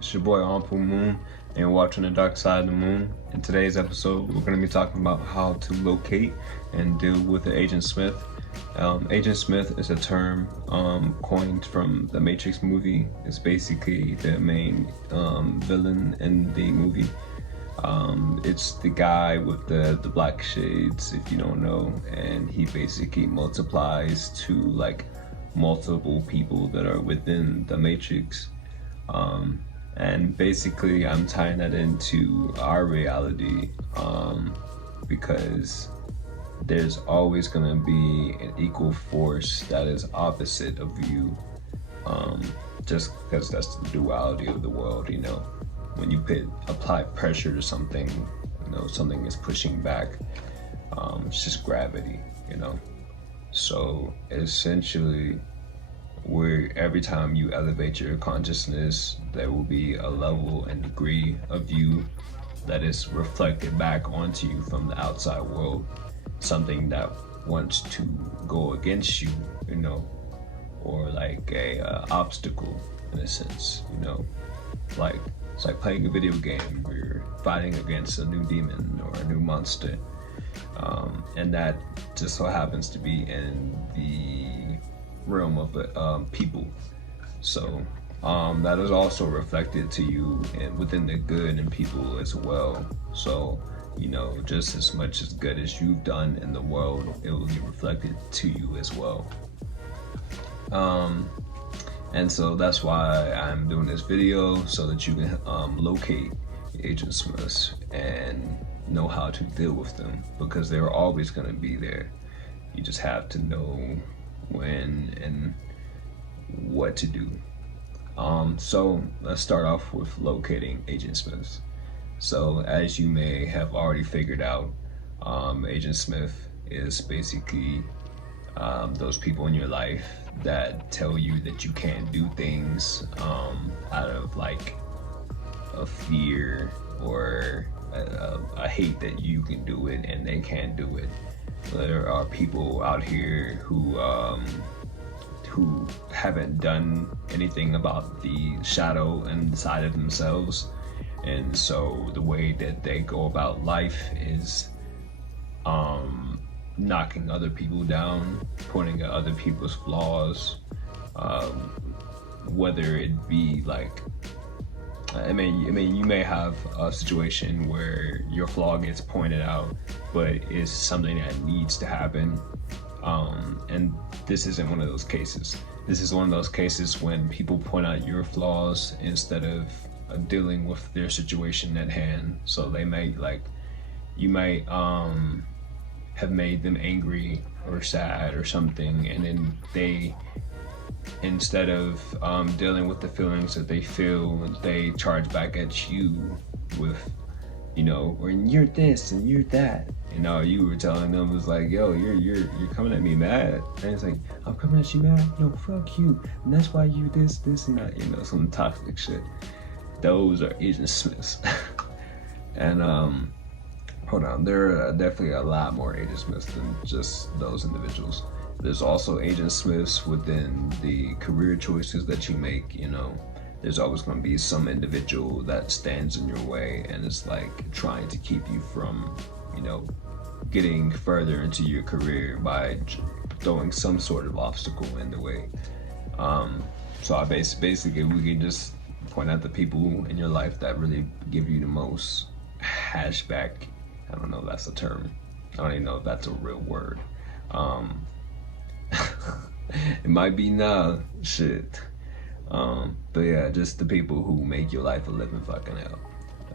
It's your boy Anpu Moon, and you're watching The Dark Side of the Moon. In today's episode, we're going to be talking about how to locate and deal with the Agent Smith. Agent Smith is a term coined from the Matrix movie. It's basically the main villain in the movie. It's the guy with the black shades, if you don't know, and he basically multiplies to like multiple people that are within the Matrix. And basically I'm tying that into our reality because there's always gonna be an equal force that is opposite of you, just because that's the duality of the world, you know. When you apply pressure to something, you know, something is pushing back. It's just gravity, you know. So essentially, where every time you elevate your consciousness, there will be a level and degree of you that is reflected back onto you from the outside world. Something that wants to go against you, you know, or like a obstacle in a sense, you know. Like it's like playing a video game where you're fighting against a new demon or a new monster, and that just so happens to be in the realm of people. So that is also reflected to you and within the good in people as well. So, you know, just as much as good as you've done in the world, it will be reflected to you as well. And so that's why I'm doing this video, so that you can locate Agent Smiths and know how to deal with them, because they're always going to be there. You just have to know when and what to do. So let's start off with locating Agent Smiths. So as you may have already figured out, Agent Smith is basically those people in your life that tell you that you can't do things out of like a fear or a hate that you can do it and they can't do it. There are people out here who haven't done anything about the shadow inside of themselves, and so the way that they go about life is knocking other people down, pointing at other people's flaws, whether it be like, I mean, you may have a situation where your flaw gets pointed out, but it's something that needs to happen. And this isn't one of those cases. This is one of those cases when people point out your flaws instead of dealing with their situation at hand. So they may you might have made them angry or sad or something, and then they, instead of dealing with the feelings that they feel, they charge back at you with, you know, or you're this and you're that. You know, you were telling them, it was like, yo, you're coming at me mad, and it's like, I'm coming at you mad, yo, fuck you, and that's why you this and that, you know, some toxic shit. Those are Agent Smiths. And hold on, there are definitely a lot more Agent Smiths than just those individuals. There's also Agent Smiths within the career choices that you make, you know. There's always going to be some individual that stands in your way and is like trying to keep you from, you know, getting further into your career by throwing some sort of obstacle in the way. So I basically we can just point out the people in your life that really give you the most hashback. I don't know if that's a term. I don't even know if that's a real word. It might be now, shit. But yeah, just the people who make your life a living fucking hell.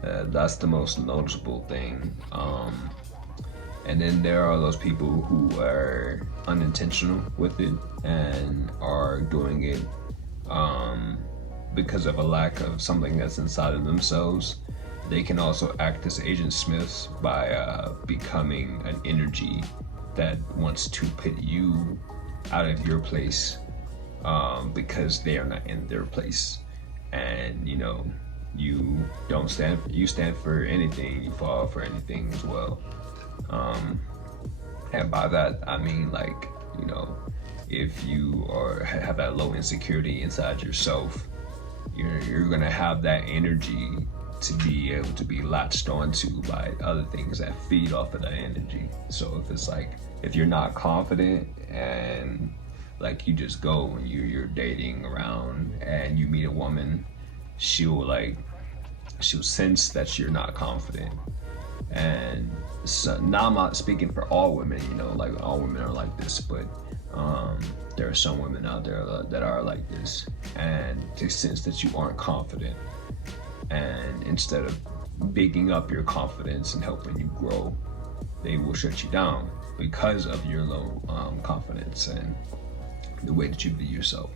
That's the most noticeable thing. And then there are those people who are unintentional with it and are doing it because of a lack of something that's inside of themselves. They can also act as Agent Smiths by becoming an energy that wants to put you out of your place, because they are not in their place. And you know, you stand for anything, you fall for anything as well. And by that I mean, like, you know, if you have that low insecurity inside yourself, you're gonna have that energy to be able to be latched onto by other things that feed off of that energy. So if it's like, if you're not confident and like you just go and you're dating around and you meet a woman, she'll sense that you're not confident. And so, now I'm not speaking for all women, you know, like all women are like this, but there are some women out there that are like this, and they sense that you aren't confident, and instead of bigging up your confidence and helping you grow, they will shut you down because of your low confidence and the way that you view yourself.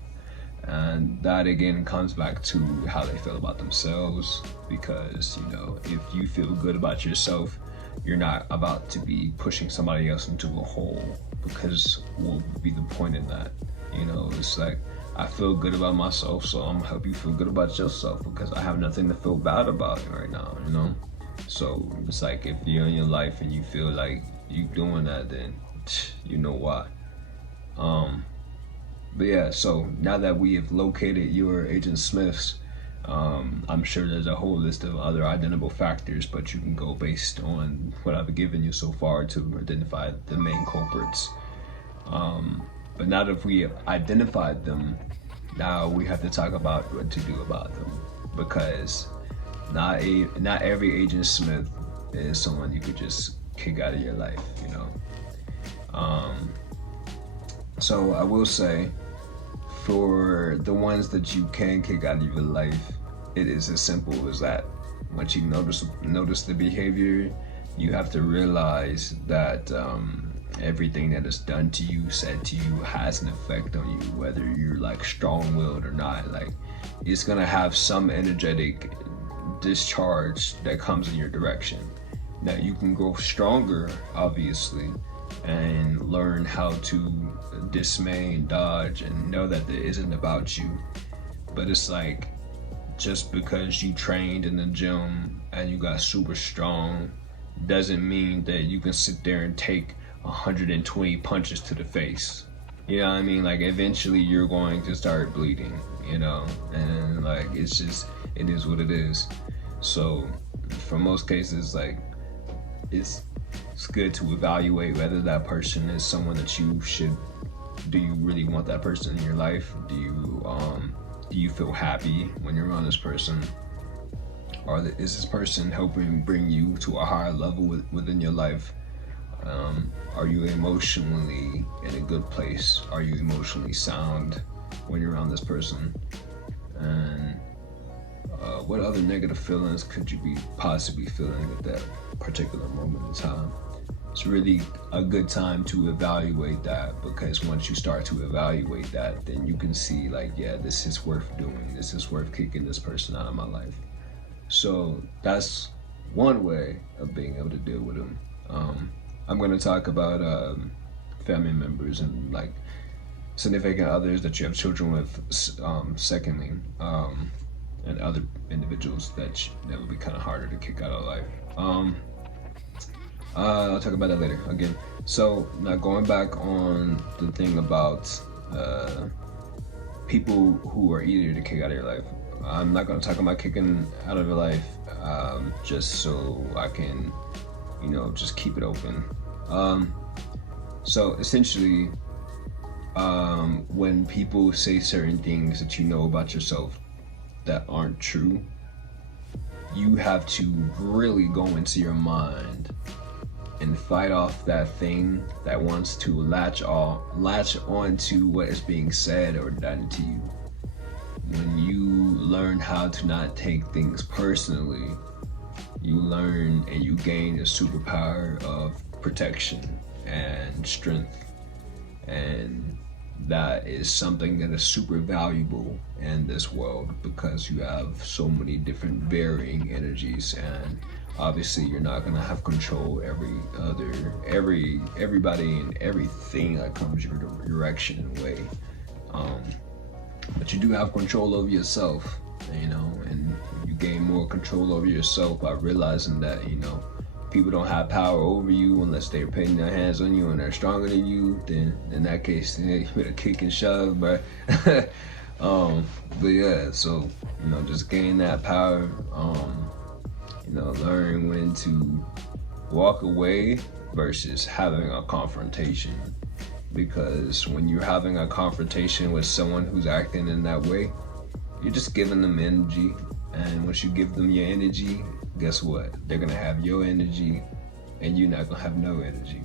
And that again comes back to how they feel about themselves, because you know, if you feel good about yourself, you're not about to be pushing somebody else into a hole, because what would be the point in that? You know, it's like, I feel good about myself, so I'm gonna help you feel good about yourself, because I have nothing to feel bad about right now, you know? So it's like, if you're in your life and you feel like you doing that, then you know why. But yeah, so now that we have located your Agent Smiths, I'm sure there's a whole list of other identifiable factors, but you can go based on what I've given you so far to identify the main culprits. But now that we have identified them, now we have to talk about what to do about them, because not every Agent Smith is someone you could just kick out of your life, you know. So I will say, for the ones that you can kick out of your life, it is as simple as that. Once you notice the behavior, you have to realize that everything that is done to you, said to you, has an effect on you, whether you're like strong-willed or not. Like, it's gonna have some energetic discharge that comes in your direction. Now you can grow stronger, obviously, and learn how to dismay and dodge and know that it isn't about you. But it's like, just because you trained in the gym and you got super strong doesn't mean that you can sit there and take 120 punches to the face. You know what I mean? Like, eventually you're going to start bleeding, you know, and like, it's just, it is what it is. So for most cases, like, it's good to evaluate whether that person is someone that you should, do you really want that person in your life? Do you feel happy when you're around this person? Or is this person helping bring you to a higher level within your life? Are you emotionally in a good place? Are you emotionally sound when you're around this person? And what other negative feelings could you be possibly feeling at that particular moment in time? It's really a good time to evaluate that, because once you start to evaluate that, then you can see like, yeah, this is worth doing. This is worth kicking this person out of my life. So that's one way of being able to deal with them. I'm going to talk about family members and like significant others that you have children with, secondly, and other individuals that would be kind of harder to kick out of life. I'll talk about that later again. So now going back on the thing about people who are easier to kick out of your life. I'm not going to talk about kicking out of your life just so I can, you know, just keep it open. So essentially, when people say certain things that you know about yourself that aren't true, you have to really go into your mind and fight off that thing that wants to latch onto what is being said or done to you. When you learn how to not take things personally, you learn and you gain a superpower of protection and strength. And that is something that is super valuable in this world, because you have so many different varying energies, and obviously you're not gonna have control everybody and everything that comes your direction and way. But you do have control over yourself, you know, and you gain more control over yourself by realizing that, you know, people don't have power over you unless they're putting their hands on you and they're stronger than you. Then in that case, you better kick and shove, but But yeah, so just gain that power. Learn when to walk away versus having a confrontation. Because when you're having a confrontation with someone who's acting in that way, you're just giving them energy. And once you give them your energy, guess what? They're gonna have your energy, and you're not gonna have no energy.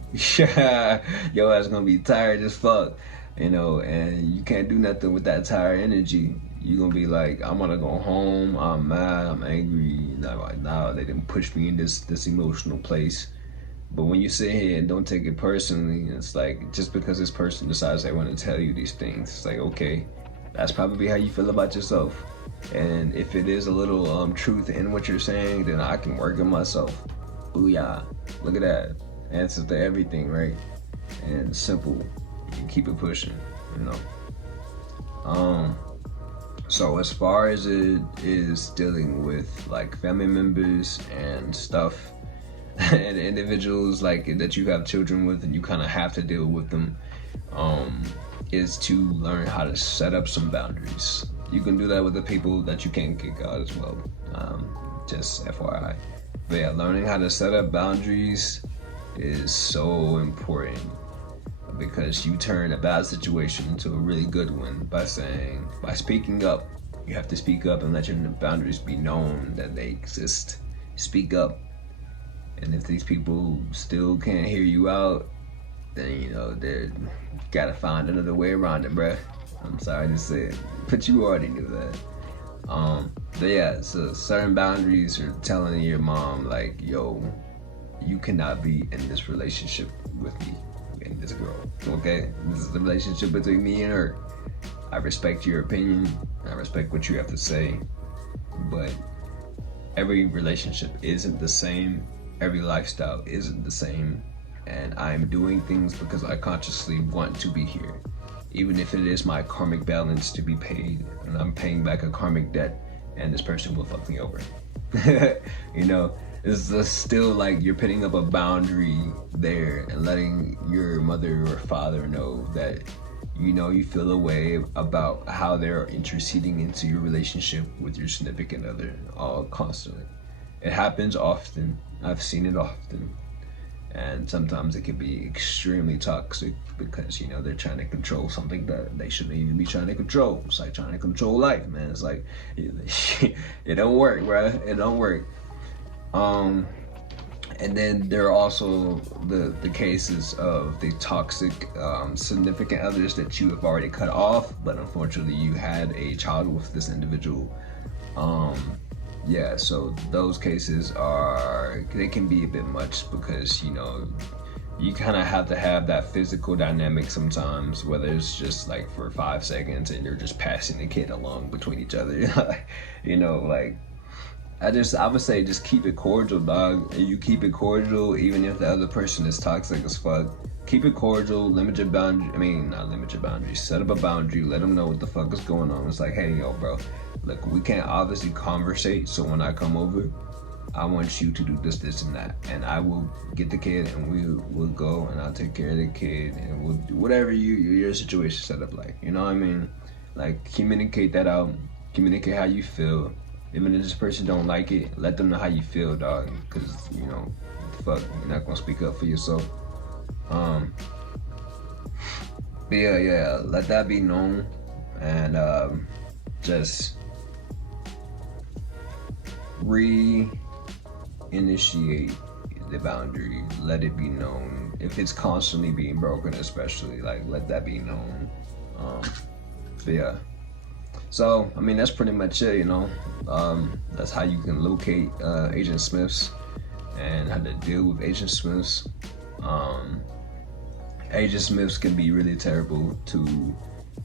Your ass gonna be tired as fuck, and you can't do nothing with that tired energy. You're gonna be like, I'm gonna go home, I'm mad, I'm angry, like, now they didn't push me in this emotional place. But when you sit here and don't take it personally, it's like, just because this person decides they want to tell you these things, it's like, okay, that's probably how you feel about yourself. And if it is a little truth in what you're saying, then I can work on myself. Booyah. Look at that. Answer to everything, right? And simple. You keep it pushing, So as far as it is dealing with like family members and stuff, and individuals like that you have children with and you kind of have to deal with them, is to learn how to set up some boundaries. You can do that with the people that you can't kick out as well, just FYI. But yeah, learning how to set up boundaries is so important, because you turn a bad situation into a really good one by speaking up. You have to speak up and let your boundaries be known that they exist. Speak up. And if these people still can't hear you out, then they gotta find another way around it, bruh. I'm sorry to say it, but you already knew that. But yeah, so certain boundaries are telling your mom like, yo, you cannot be in this relationship with me and this girl, okay? This is the relationship between me and her. I respect your opinion, I respect what you have to say, but every relationship isn't the same, every lifestyle isn't the same, and I'm doing things because I consciously want to be here. Even if it is my karmic balance to be paid, and I'm paying back a karmic debt, and this person will fuck me over. It's just still like you're putting up a boundary there and letting your mother or father know that you feel a way about how they're interceding into your relationship with your significant other, all constantly. It happens often. I've seen it often. And sometimes it can be extremely toxic because, they're trying to control something that they shouldn't even be trying to control. It's like trying to control life, man. It's like, it don't work, bro. It don't work. And then there are also the cases of the toxic significant others that you have already cut off, but unfortunately you had a child with this individual. Yeah, so those cases they can be a bit much because, you kind of have to have that physical dynamic sometimes, whether it's just like for 5 seconds and you're just passing the kid along between each other. Like, I would say just keep it cordial, dog. You keep it cordial even if the other person is toxic as fuck. Keep it cordial, limit your boundary, not limit your boundaries, set up a boundary, let them know what the fuck is going on. It's like, hey, yo, bro, look, we can't obviously conversate, so when I come over, I want you to do this, this, and that. And I will get the kid and we'll go and I'll take care of the kid and we'll do whatever your situation set up like. You know what I mean? Like, communicate that out, communicate how you feel. Even if this person don't like it, let them know how you feel, dog. Cause, fuck, you're not gonna speak up for yourself. But yeah, let that be known, and just re-initiate the boundary. Let it be known. If it's constantly being broken, especially, like, let that be known. But yeah. So, that's pretty much it, that's how you can locate Agent Smiths and how to deal with Agent Smiths. Agent Smiths can be really terrible to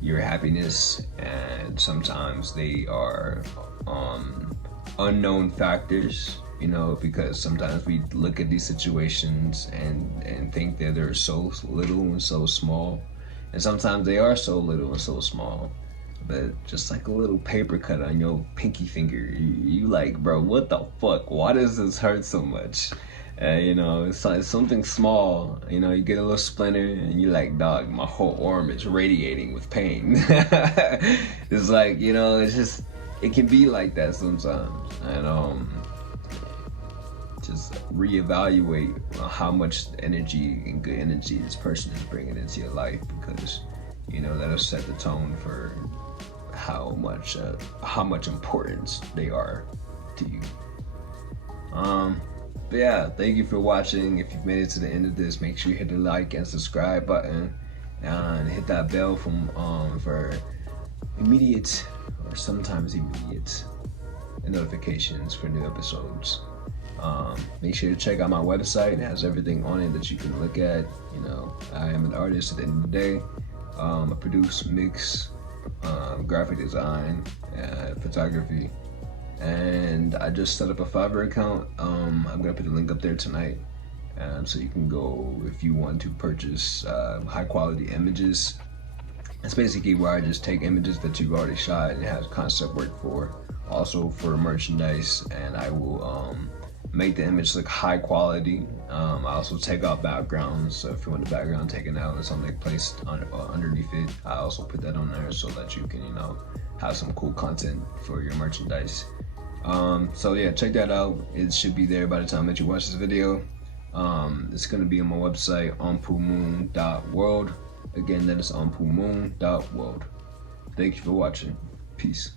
your happiness, and sometimes they are unknown factors, because sometimes we look at these situations and think that they're so little and so small, and sometimes they are so little and so small. But just like a little paper cut on your pinky finger, you like, bro, what the fuck? Why does this hurt so much? You know, it's something small. You know, you get a little splinter, and you're like, dog, my whole arm is radiating with pain. It's like, you know, it's just, it can be like that sometimes. And just reevaluate how much energy and good energy this person is bringing into your life, because you know that'll set the tone for how much importance they are to you. But yeah, thank you for watching. If you've made it to the end of this, make sure you hit the like and subscribe button and hit that bell for immediate or sometimes immediate notifications for new episodes. Make sure to check out my website. It has everything on it that you can look at. You know, I am an artist at the end of the day. I produce, mix, graphic design, photography, and I just set up a Fiverr account. I'm gonna put the link up there tonight, so you can go if you want to purchase high quality images. It's basically where I just take images that you've already shot and have concept work for, also for merchandise, and I will make the image look high quality. I also take out backgrounds, so if you want the background taken out and something placed underneath it, I also put that on there so that you can, you know, have some cool content for your merchandise. So yeah, check that out. It should be there by the time that you watch this video. It's gonna be on my website, anpumoon.world. Again, that is anpumoon.world. Thank you for watching. Peace.